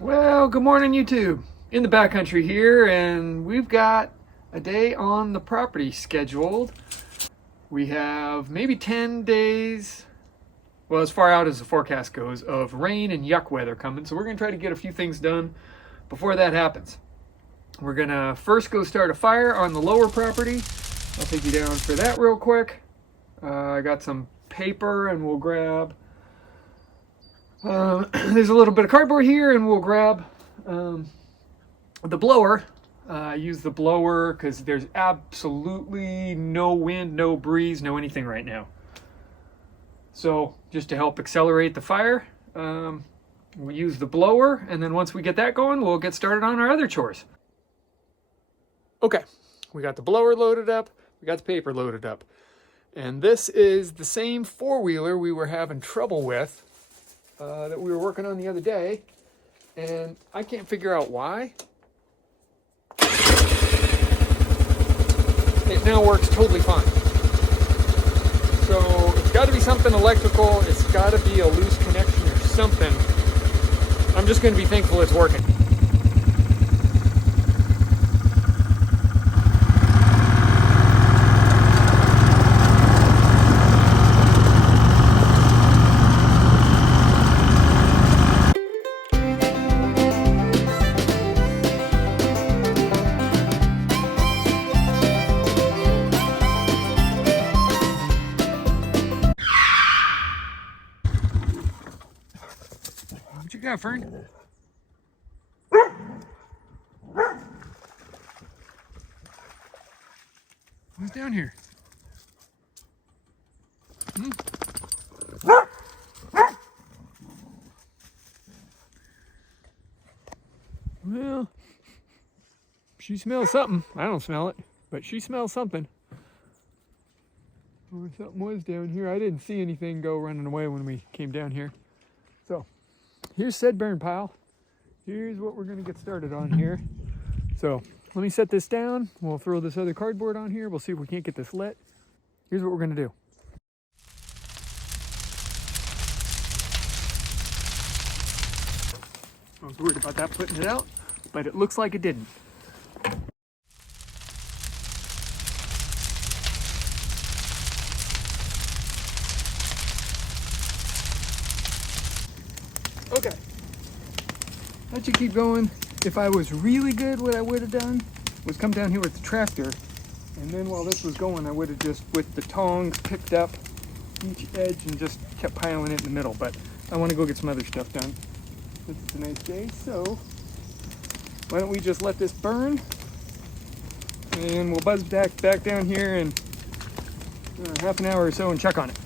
Well, good morning, YouTube. Inthebkcntry here, and we've got a day on the property scheduled. We have maybe 10 days, well, as far out as the forecast goes, of rain and yuck weather coming. So we're going to try to get a few things done before that happens. We're going to first go start a fire on the lower property. I'll take you down for that real quick. I got some paper, and we'll grab there's a little bit of cardboard here, and we'll grab the blower. I use the blower because there's absolutely no wind, no breeze, no anything right now. So just to help accelerate the fire, we use the blower, and then once we get that going, we'll get started on our other chores. Okay, we got the blower loaded up, we got the paper loaded up, and this is the same four-wheeler we were having trouble with that we were working on the other day, and I can't figure out why. It now works totally fine. So it's got to be something electrical, it's got to be a loose connection or something. I'm just going to be thankful it's working. What you got, Fern? Who's down here? Well, she smells something. I don't smell it, but she smells something. Or something was down here. I didn't see anything go running away when we came down here. So here's said burn pile. Here's what we're going to get started on here. So let me set this down. We'll throw this other cardboard on here. We'll see if we can't get this lit. Here's what we're going to do. I was worried about that putting it out, but it looks like it didn't. Okay, that should keep going. If I was really good, what I would have done was come down here with the tractor, and then while this was going, I would have just, with the tongs, picked up each edge and just kept piling it in the middle. But I want to go get some other stuff done. It's a nice day, so why don't we just let this burn, and we'll buzz back down here in half an hour or so and check on it.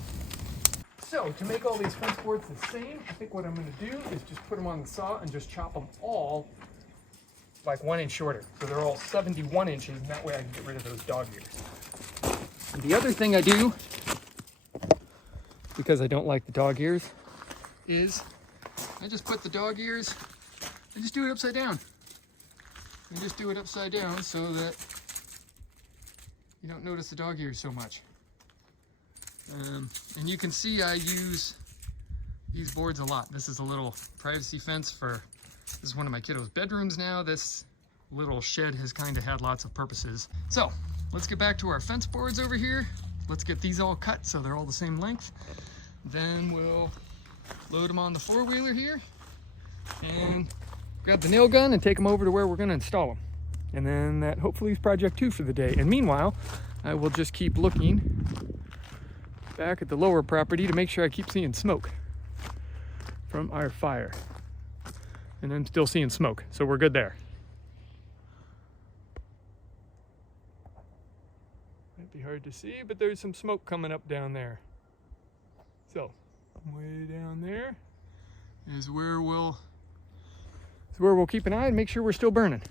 So to make all these fence boards the same, I think what I'm going to do is just put them on the saw and just chop them all like 1 inch shorter. So they're all 71 inches, and that way I can get rid of those dog ears. And the other thing I do, because I don't like the dog ears, is I just put the dog ears, I just do it upside down. I just do it upside down so that you don't notice the dog ears so much. And you can see I use these boards a lot. This is a little privacy fence for, this is one of my kiddos' bedrooms now. This little shed has kind of had lots of purposes. So let's get back to our fence boards over here. Let's get these all cut so they're all the same length. Then we'll load them on the four-wheeler here and grab the nail gun and take them over to where we're going to install them. And then that hopefully is project 2 for the day. And meanwhile, I will just keep looking back at the lower property to make sure I keep seeing smoke from our fire. And I'm still seeing smoke, so we're good there. Might be hard to see, but there's some smoke coming up down there. So way down there is where we'll keep an eye and make sure we're still burning.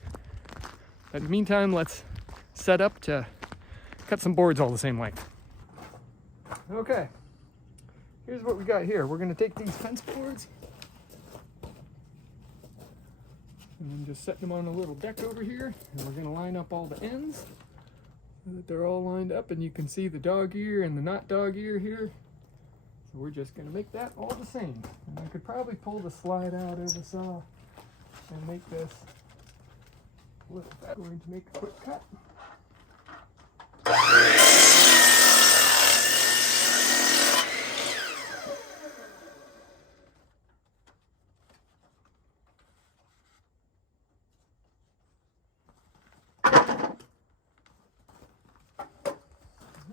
But in the meantime, let's set up to cut some boards all the same length. Okay, here's what we got here. We're going to take these fence boards and then just set them on a little deck over here, and we're going to line up all the ends so that they're all lined up, and you can see the dog ear and the not dog ear here. So we're just going to make that all the same. And I could probably pull the slide out of the saw and make this I'm going to make a quick cut.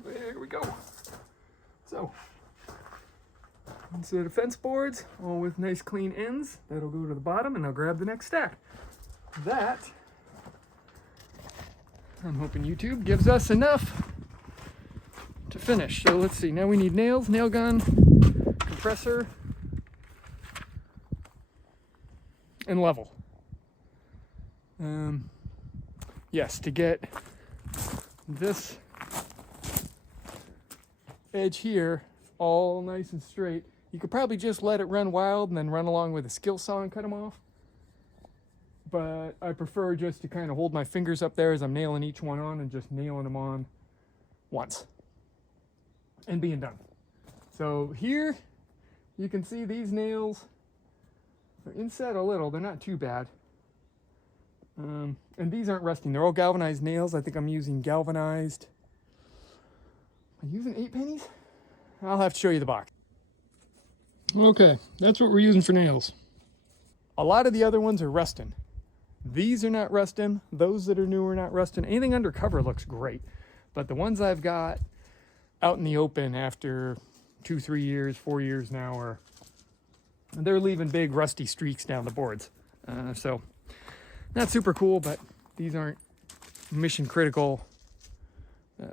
There we go. So, instead of fence boards, all with nice clean ends, that'll go to the bottom and I'll grab the next stack. That, I'm hoping YouTube gives us enough to finish. So let's see, now we need nails, nail gun, compressor, and level. Yes, to get this edge here all nice and straight. You could probably just let it run wild and then run along with a skill saw and cut them off. But I prefer just to kind of hold my fingers up there as I'm nailing each one on and just nailing them on once and being done. So here you can see these nails are inset a little, they're not too bad. And these aren't rusting, they're all galvanized nails. I think I'm using galvanized, am I using 8 pennies? I'll have to show you the box. Okay, that's what we're using for nails. A lot of the other ones are rusting. These are not rusting. Those that are new are not rusting. Anything under cover looks great. But the ones I've got out in the open after 2, 3 years, 4 years now, they're leaving big rusty streaks down the boards. So not super cool, but these aren't mission critical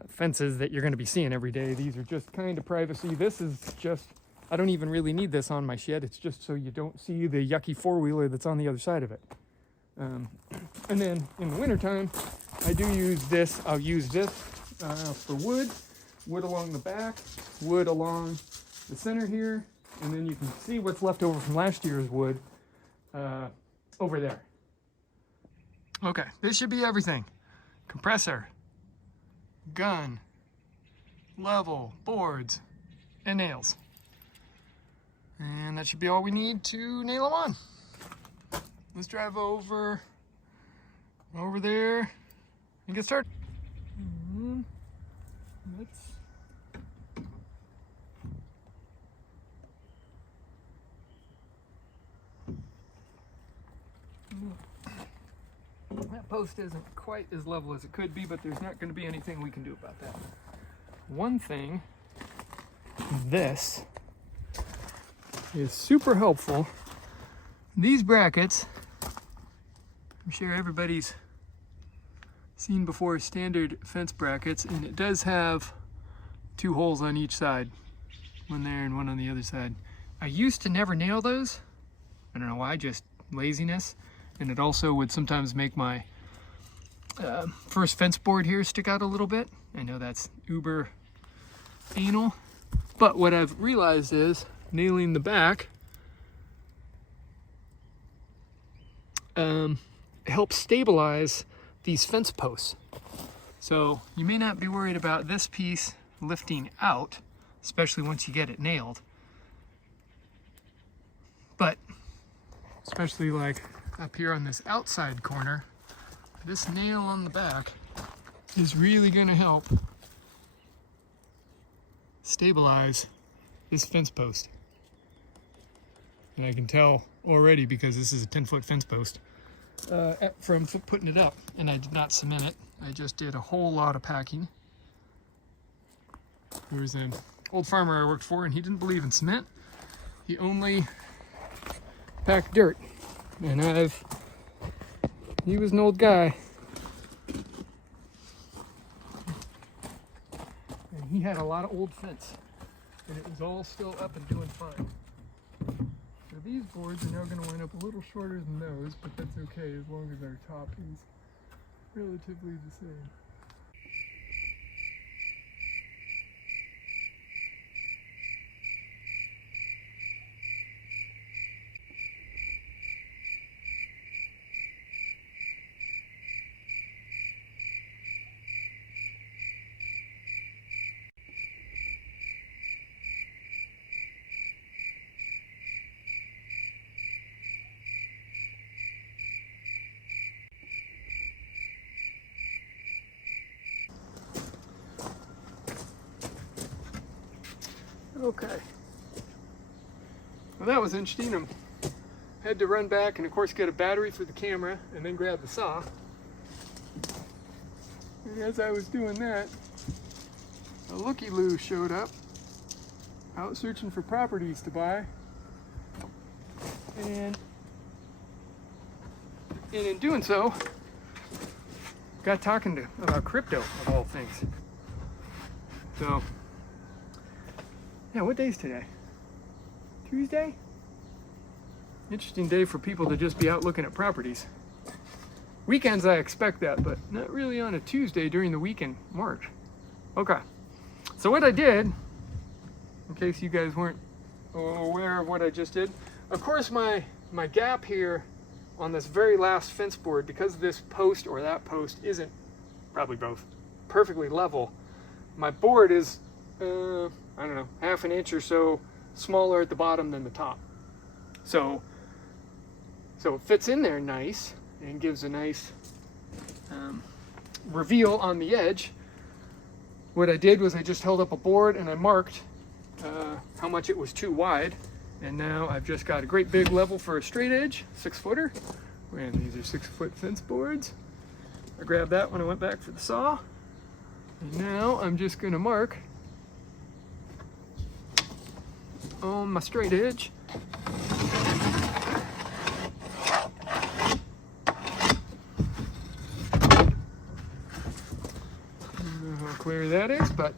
fences that you're going to be seeing every day. These are just kind of privacy. This is just, I don't even really need this on my shed. It's just so you don't see the yucky four-wheeler that's on the other side of it. And then in the wintertime, I do use this. I'll use this for wood along the back, wood along the center here, and then you can see what's left over from last year's wood over there. Okay, this should be everything. Compressor, gun, level, boards, and nails. And that should be all we need to nail them on. Let's drive over there and get started. That post isn't quite as level as it could be, but there's not going to be anything we can do about that. One thing, this is super helpful. These brackets, I'm sure everybody's seen before standard fence brackets, and it does have 2 holes on each side, one there and one on the other side. I used to never nail those. I don't know why, just laziness. And it also would sometimes make my first fence board here stick out a little bit. I know that's uber anal, but what I've realized is nailing the back helps stabilize these fence posts. So you may not be worried about this piece lifting out, especially once you get it nailed. But especially like up here on this outside corner, this nail on the back is really going to help stabilize this fence post. And I can tell already because this is a 10-foot fence post from putting it up, and I did not cement it. I just did a whole lot of packing. There was an old farmer I worked for, and he didn't believe in cement. He only packed dirt. And he was an old guy. And he had a lot of old fence. And it was all still up and doing fine. So these boards are now going to wind up a little shorter than those, but that's okay as long as our top is relatively the same. Okay. Well, that was interesting. I had to run back and, of course, get a battery for the camera and then grab the saw. And as I was doing that, a looky-loo showed up, out searching for properties to buy. And in doing so, got talking about crypto, of all things. So, yeah, what day is today? Tuesday? Interesting day for people to just be out looking at properties. Weekends I expect that, but not really on a Tuesday during the weekend, March. Okay, so what I did, in case you guys weren't aware of what I just did, of course my gap here on this very last fence board, because this post or that post isn't, probably both, perfectly level, my board is, I don't know, half an inch or so smaller at the bottom than the top. So it fits in there nice and gives a nice reveal on the edge. What I did was I just held up a board and I marked how much it was too wide. And now I've just got a great big level for a straight edge, 6-footer. And these are 6-foot fence boards. I grabbed that when I went back for the saw. And now I'm just gonna mark on my straight edge. How clear that is, but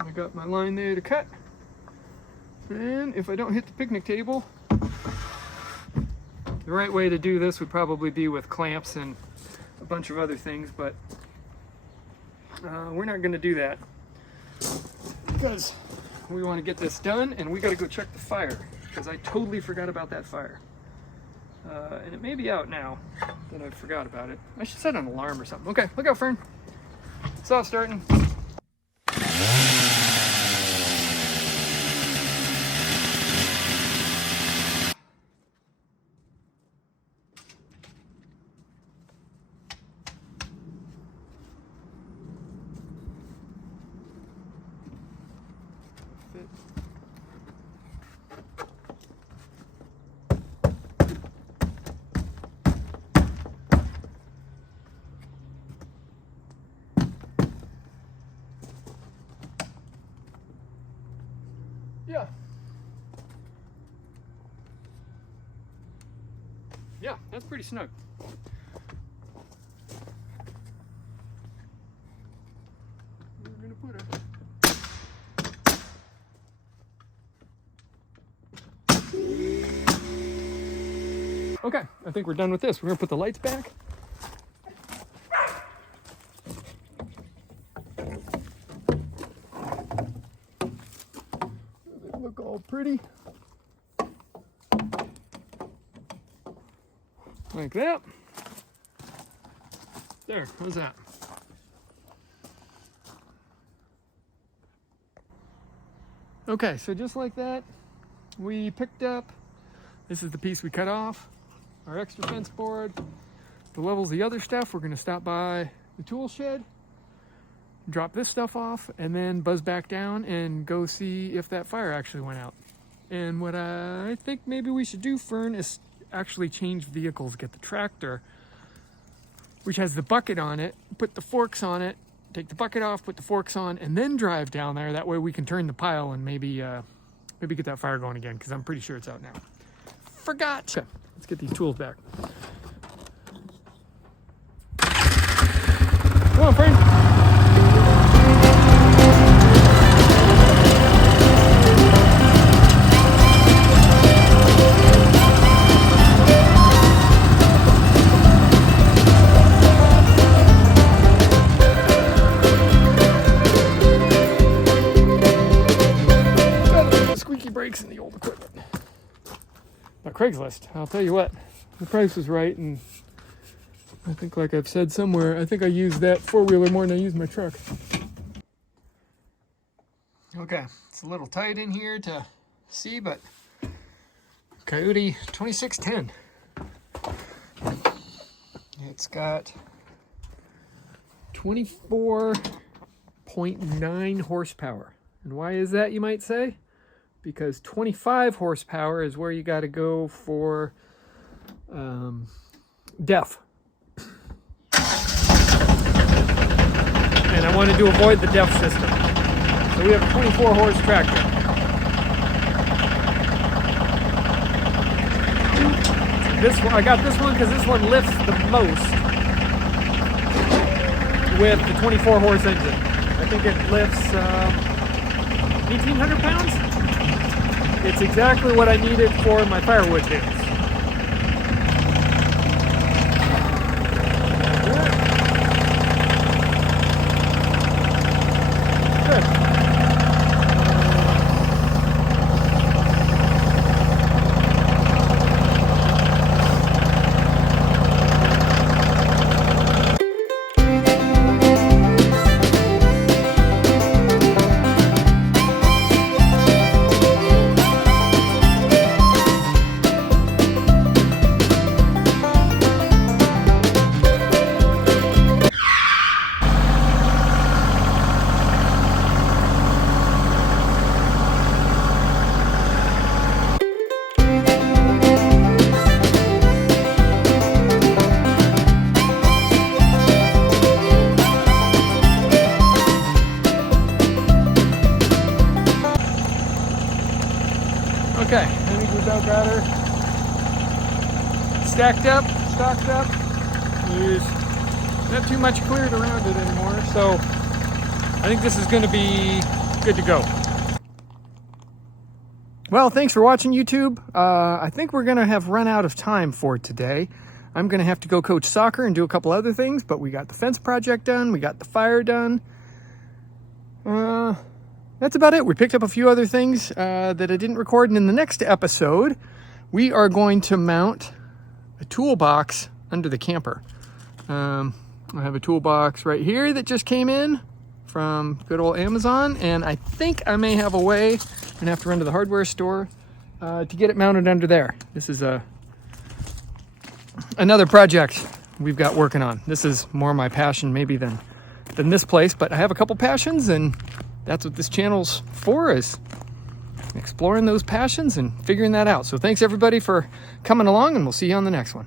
I got my line there to cut. And if I don't hit the picnic table, the right way to do this would probably be with clamps and a bunch of other things, but we're not going to do that because we want to get this done and we got to go check the fire because I totally forgot about that fire. And it may be out now that I forgot about it. I should set an alarm or something. Okay, look out, Fern. Saw starting. Yeah, that's pretty snug. We're gonna put it. Okay, I think we're done with this. We're gonna put the lights back. They look all pretty. Like that. There, how's that? Okay, so just like that, we picked up, this is the piece we cut off, our extra fence board, the levels of the other stuff. We're gonna stop by the tool shed, drop this stuff off, and then buzz back down and go see if that fire actually went out. And what I think maybe we should do, Fern, is actually change vehicles, get the tractor, which has the bucket on it, put the forks on it, take the bucket off, put the forks on, and then drive down there. That way we can turn the pile and maybe get that fire going again, because I'm pretty sure it's out now. Forgot. Okay, let's get these tools back. Come on, Frank. Brakes in the old equipment. Now Craigslist, I'll tell you what, the price was right, and I think, like I've said somewhere, I think I used that four-wheeler more than I used my truck. Okay, it's a little tight in here to see, but Coyote 2610. It's got 24.9 horsepower. And why is that, you might say? because 25 horsepower is where you got to go for DEF. And I wanted to avoid the DEF system. So we have a 24 horse tractor. This one, I got this one because this one lifts the most with the 24 horse engine. I think it lifts 1,800 pounds. It's exactly what I needed for my firewood bins. Okay, I think we've about got her stacked up, stocked up. There's not too much cleared around it anymore, so I think this is going to be good to go. Well, thanks for watching, YouTube. I think we're going to have run out of time for today. I'm going to have to go coach soccer and do a couple other things, but we got the fence project done, we got the fire done. That's about it. We picked up a few other things that I didn't record, and in the next episode, we are going to mount a toolbox under the camper. I have a toolbox right here that just came in from good old Amazon, and I think I may have a way, I'm gonna have to run to the hardware store to get it mounted under there. This is another project we've got working on. This is more my passion maybe than this place, but I have a couple passions, and that's what this channel's for, is exploring those passions and figuring that out. So thanks everybody for coming along, and we'll see you on the next one.